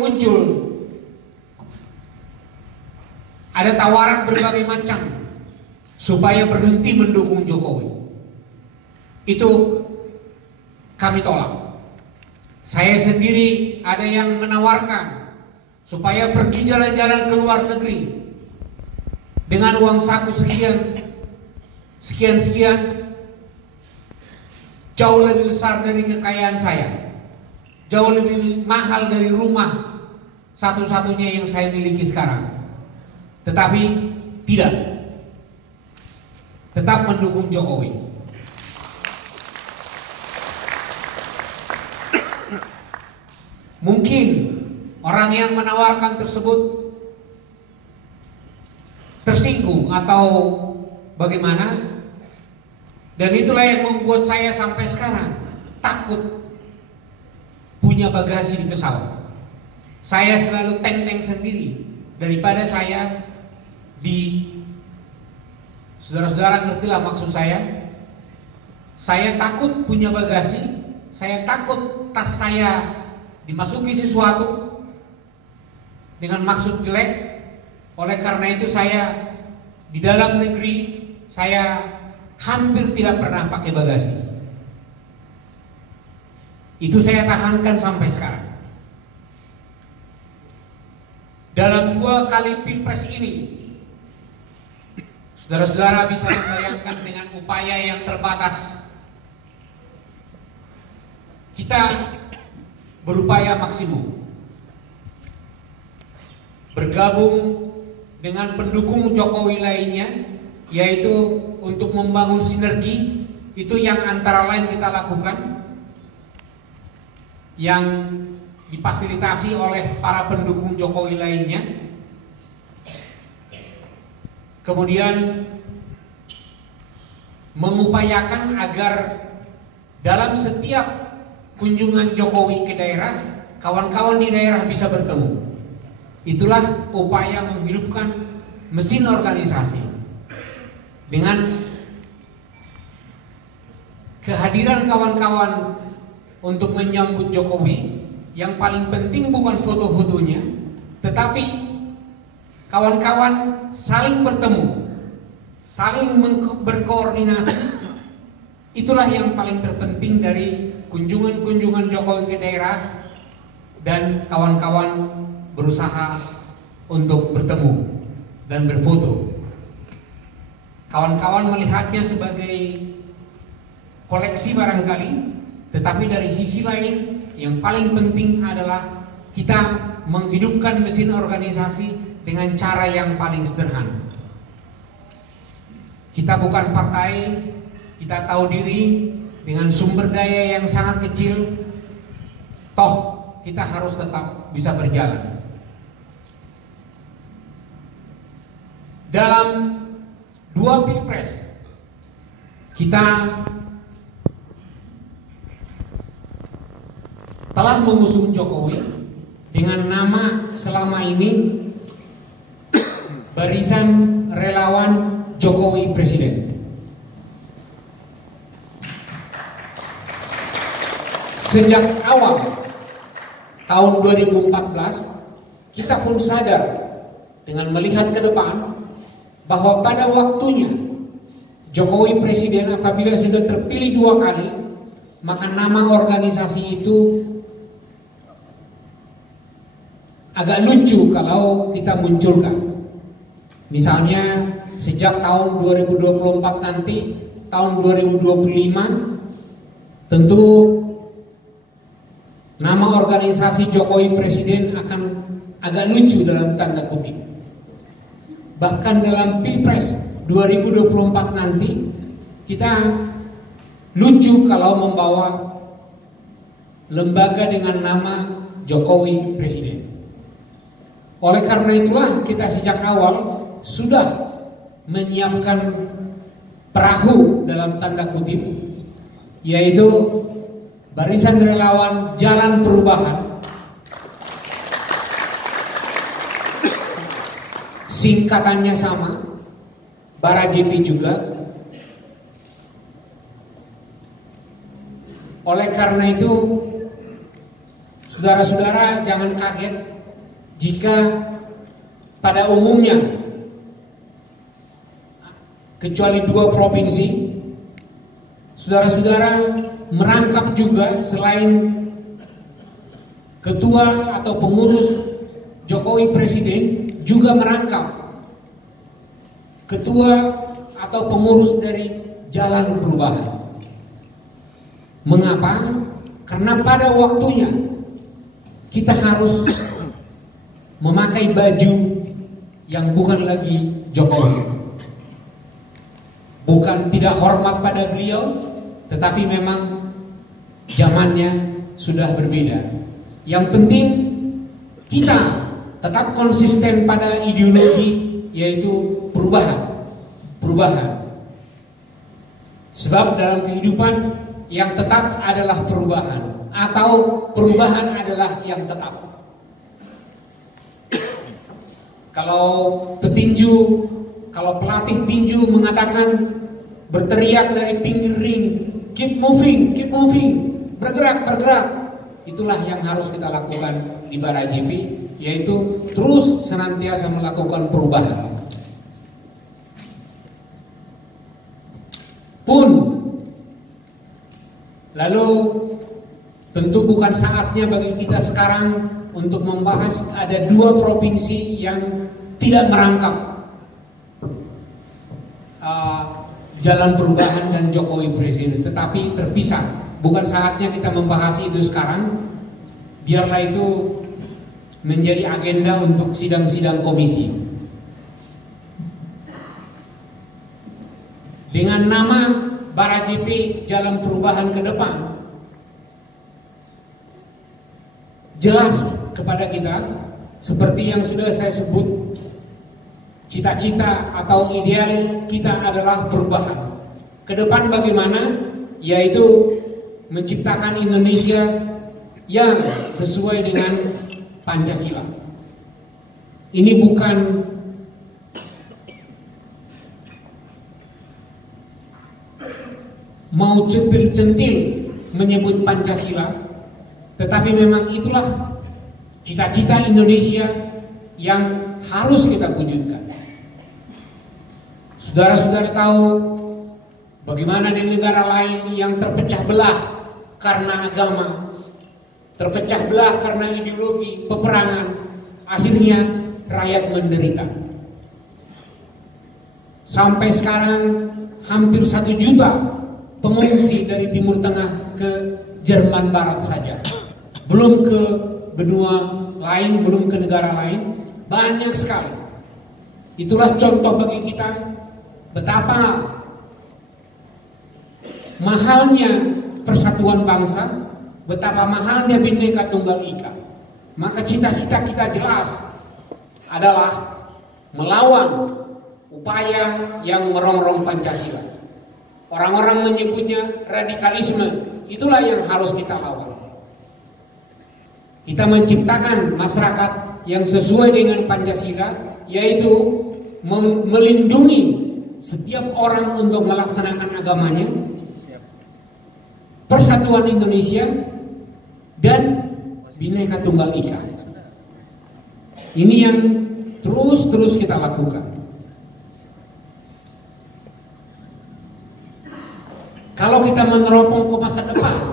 muncul ada tawaran berbagai macam supaya berhenti mendukung Jokowi. Itu kami tolak. Saya sendiri ada yang menawarkan supaya pergi jalan-jalan ke luar negeri dengan uang saku sekian jauh lebih besar dari kekayaan saya, jauh lebih mahal dari rumah satu-satunya yang saya miliki sekarang. Tetapi tidak, tetap mendukung Jokowi. Mungkin orang yang menawarkan tersebut tersinggung atau bagaimana, dan itulah yang membuat saya sampai sekarang takut punya bagasi di pesawat. Saya selalu teng-teng sendiri daripada saya saudara-saudara ngertilah maksud saya. Saya takut punya bagasi, saya takut tas saya dimasuki sesuatu dengan maksud jelek. Oleh karena itu saya di dalam negeri saya hampir tidak pernah pakai bagasi. Itu saya tahankan sampai sekarang. Dalam 2 kali pilpres ini, saudara-saudara bisa membayangkan dengan upaya yang terbatas, kita berupaya maksimum bergabung dengan pendukung Jokowi lainnya, yaitu untuk membangun sinergi. Itu yang antara lain kita lakukan, yang difasilitasi oleh para pendukung Jokowi lainnya. Kemudian mengupayakan agar dalam setiap kunjungan Jokowi ke daerah, kawan-kawan di daerah bisa bertemu. Itulah upaya menghidupkan mesin organisasi. Dengan kehadiran kawan-kawan untuk menyambut Jokowi, yang paling penting bukan foto-fotonya, tetapi kawan-kawan saling bertemu, saling berkoordinasi. Itulah yang paling terpenting dari kunjungan-kunjungan Jokowi ke daerah, dan kawan-kawan berusaha untuk bertemu dan berfoto. Kawan-kawan melihatnya sebagai koleksi barangkali, tetapi dari sisi lain yang paling penting adalah kita menghidupkan mesin organisasi dengan cara yang paling sederhana. Kita bukan partai, kita tahu diri dengan sumber daya yang sangat kecil, toh kita harus tetap bisa berjalan. Dalam 2 pilpres kita telah mengusung Jokowi dengan nama selama ini Barisan Relawan Jokowi Presiden. Sejak awal tahun 2014 kita pun sadar dengan melihat ke depan bahwa pada waktunya Jokowi Presiden apabila sudah terpilih 2 kali, maka nama organisasi itu agak lucu kalau kita munculkan. Misalnya sejak tahun 2024 nanti, tahun 2025, tentu nama organisasi Jokowi Presiden akan agak lucu dalam tanda kutip. Bahkan dalam Pilpres 2024 nanti kita lucu kalau membawa lembaga dengan nama Jokowi Presiden. Oleh karena itulah kita sejak awal sudah menyiapkan perahu dalam tanda kutip, yaitu Barisan Relawan Jalan Perubahan. Singkatannya sama, Barajiti juga. Oleh karena itu Saudara-saudara jangan kaget jika pada umumnya, kecuali 2 provinsi, saudara-saudara merangkap juga selain ketua atau pengurus Jokowi Presiden, juga merangkap ketua atau pengurus dari Jalan Perubahan. Mengapa? Karena pada waktunya kita harus memakai baju yang bukan lagi Jokowi. Bukan tidak hormat pada beliau, tetapi memang zamannya sudah berbeda. Yang penting kita tetap konsisten pada ideologi, yaitu perubahan. Sebab dalam kehidupan yang tetap adalah perubahan, atau perubahan adalah yang tetap. Kalau pelatih tinju mengatakan, berteriak dari pinggir ring, keep moving, bergerak. Itulah yang harus kita lakukan di BaraGP, yaitu terus senantiasa melakukan perubahan. Lalu tentu bukan saatnya bagi kita sekarang untuk membahas ada 2 provinsi yang tidak merangkap Jalan Perubahan dan Jokowi Presiden, tetapi terpisah. Bukan saatnya kita membahas itu sekarang. Biarlah itu menjadi agenda untuk sidang-sidang komisi. Dengan nama BaraGP Jalan Perubahan ke depan, jelas kepada kita, seperti yang sudah saya sebut, cita-cita atau ideal kita adalah perubahan. Ke depan bagaimana? Yaitu menciptakan Indonesia yang sesuai dengan Pancasila. Ini bukan mau centil-centil menyebut Pancasila, tetapi memang itulah cita-cita Indonesia yang harus kita wujudkan. Saudara-saudara tahu bagaimana di negara lain yang terpecah belah karena agama, terpecah belah karena ideologi, peperangan, akhirnya rakyat menderita. Sampai sekarang hampir 1 juta pengungsi dari Timur Tengah ke Jerman Barat saja, belum ke benua lain, belum ke negara lain, banyak sekali. Itulah contoh bagi kita betapa mahalnya persatuan bangsa, betapa mahalnya Bhinneka Tunggal Ika. Maka cita-cita kita jelas adalah melawan upaya yang merongrong Pancasila. Orang-orang menyebutnya radikalisme, itulah yang harus kita lawan. Kita menciptakan masyarakat yang sesuai dengan Pancasila, yaitu melindungi setiap orang untuk melaksanakan agamanya, persatuan Indonesia, dan Bhinneka Tunggal Ika. Ini yang terus kita lakukan. Kalau kita meneropong ke masa depan,